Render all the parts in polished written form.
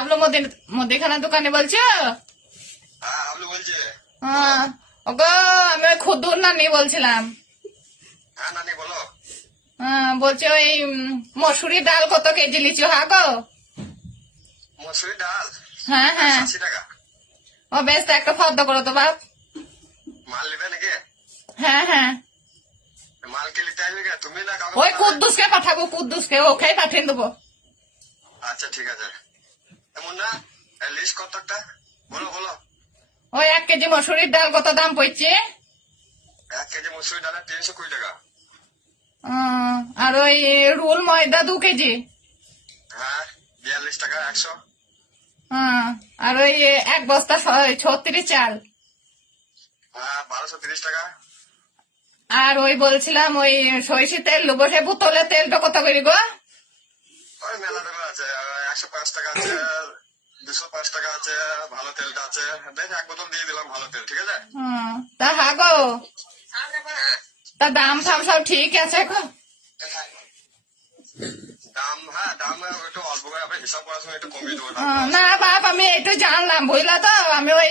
হাবলু মুদিখানা দোকানে বলছো? হ্যাঁ হাবলু বলছে। হ্যাঁ ওগো, আমি ওই খুদুর নানি বলছিলাম। হ্যাঁ নানি বলো। বলছি ওই মসুরি ডাল কত কেজি লিচু? হ্যাঁ গো। মসুরি ডাল হ্যাঁ হ্যাঁ 80 টাকা। ও বেশ, তা একটা ফর্দ করো তো বাপ। মাল নেবে নাকি? হ্যাঁ হ্যাঁ, মাল কে নিতে আসবে কে? তুমি না কাউকে ওই পাঠাবে? কুদ্দুসকে পাঠাবো, কুদ্দুসকে ওকেই পাঠিয়ে দেবো। আচ্ছা ঠিক আছে। এমন না লিস্ট কত একটা বলো বলো। ওই 1 কেজি মসুরির ডাল কত দাম পড়ছে? 1 কেজি মসুরি ডালের 320 টাকা। আর ওই রুল ময়দা 2 কেজি। হ্যাঁ 42 টাকা 100। আর ওই 1 বস্তা 36 চাল। হ্যাঁ 1230 টাকা। আর ওই বলছিলাম ওই সরিষি তেল নেবো, সে বোতলের তেলটা কত করে গো? ওই মেলা টাকা আছে, 105 টাকা আছে, 205 টাকা আছে, ভালো তেলটা আছে। দেখ 1 বোতল দিয়ে দিলাম ভালো তেল, ঠিক আছে? তা হ্যাঁ গো, তা দাম ফাম সব ঠিক আছে গো? দাম হ্যাঁ দাম একটু অল্প করে আপনি হিসাব করার সময় একটু কমিয়ে দেবো। না বাপ, আমি একটু জানলাম বুঝলা তো, আমি ওই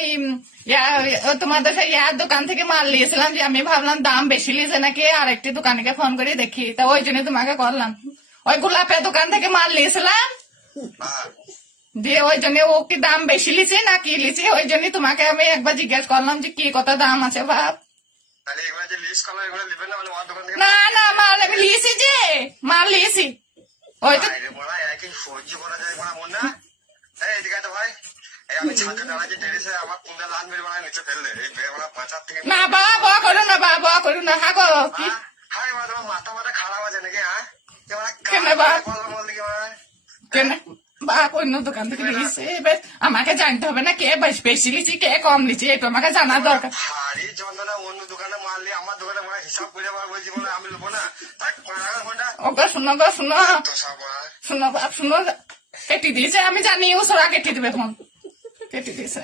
তোমাদের সেই ইয়ার দোকান থেকে মাল নিয়েছিলাম, যে আমি ভাবলাম দাম বেশি লিয়েছে নাকি, আরেকটি দোকানকে ফোন করে দেখি, তা ওই জন্য তোমাকে করলাম। ওই গোলাপের দোকান থেকে মাল নিয়েছিলাম, হ্যাঁ দিয়ে ওই জন্য ও কি দাম বেশি লিছে না কি লিছে, ওই জন্য তোমাকে আমি একবার জিজ্ঞেস করলাম যে কি কত দাম আছে বাপ। তাহলে এগুলো যে লিস্ট করলো এগুলো নেবেন না মানে ওর দোকান থেকে? না না, মাল আমি লিয়েছি, যে মাল লিয়েছি ওই তো। বাইরে পড়া একই সহ্য করা যায় না মন না। এই এদিকে তো ভাই, এই আমি ছাদে দাঁড়াচ্ছি টেরেসে, আমার কুন্ডা লাল মেরে বানায় নিচে ফেললে এই বেড়া 5 থেকে না বা বা করো না, বা বা করো না, হ্যাঁ গো কি হাই মা তোমার মাথা মাথা খারাপ আছে নাকি? হ্যাঁ কেন বাপ? বল দেখি মা। কেন বাপ অন্য দোকান থেকে লিয়েছে? এবার আমাকে জানতে হবে না কে বেশি লিচি কে কম লিচি, এটা আমাকে জানার দরকার। হাড়ি যন্ত্রণা অন্য দোকানে মারলি আমার দোকানে মানে হিসাব করে আবার বলছি বলে আমি নেবো না। থাক, মারা ফোনটা। ওগো শুনো গো, শুনো তো সবার শুনো বাপ, শুনো, কেটে দিয়েছে আমি জানি, ও সরা কেটে দেবে ফোন, কেটে দিয়েছে।